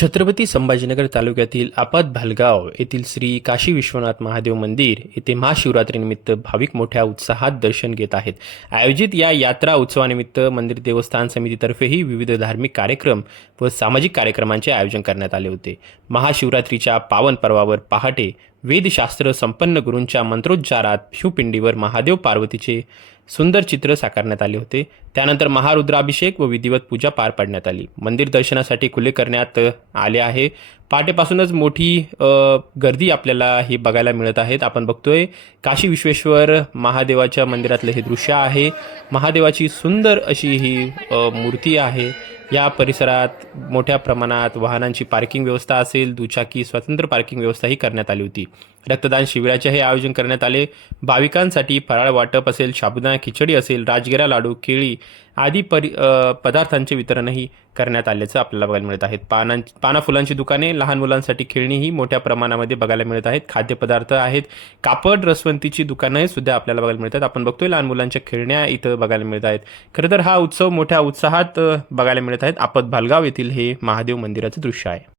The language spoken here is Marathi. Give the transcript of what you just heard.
छत्रपती संभाजीनगर तालुक्यातील आपत भालगाव येथील श्री काशी विश्वनाथ महादेव मंदिर येथे महाशिवरात्रीनिमित्त भाविक मोठ्या उत्साहात दर्शन घेत आहेत. आयोजित या यात्रा उत्सवानिमित्त मंदिर देवस्थान समितीतर्फेही विविध धार्मिक कार्यक्रम व सामाजिक कार्यक्रमांचे आयोजन करण्यात आले होते. महाशिवरात्रीच्या पावन पर्वावर पहाटे वेदशास्त्र संपन्न गुरूंच्या मंत्रोच्चारात शिवपिंडीवर महादेव पार्वतीचे सुंदर चित्र साकारण्यात आले होते. त्यानंतर महारुद्राभिषेक व विधिवत पूजा पार पाडण्यात आली. मंदिर दर्शनासाठी खुले करण्यात आले आहे. पहाटेपासूनच मोठी गर्दी आपल्याला हे बघायला मिळत आहेत. आपण बघतोय काशी विश्वेश्वर महादेवाच्या मंदिरातलं हे दृश्य आहे. महादेवाची सुंदर अशी ही मूर्ती आहे. या परिसरात मोठ्या प्रमाणात वाहनांची पार्किंग व्यवस्था असेल, दुचाकी स्वतंत्र पार्किंग व्यवस्थाही करण्यात आली होती. रक्तदान शिबिराचे हे आयोजन करण्यात आले. भाविकांसाठी फराळ वाटप असेल, साबुदाणा खिचडी असेल, राजगिरा लाडू, केळी आदी पदार्थांचे वितरणही करण्यात आल्याचं आपल्याला बघायला मिळत आहेत. पाना फुलांची दुकाने, लहान मुलांसाठी खेळणीही मोठ्या प्रमाणामध्ये बघायला मिळत आहेत. खाद्यपदार्थ आहेत. कापड रसवंतीची दुकानं सुद्धा आपल्याला बघायला मिळतात. आपण बघतोय लहान मुलांच्या खेळण्या इथं बघायला मिळत आहेत. खरं तर हा उत्सव मोठ्या उत्साहात बघायला मिळत आहेत. आपत भालगाव येथील हे महादेव मंदिराचं दृश्य आहे.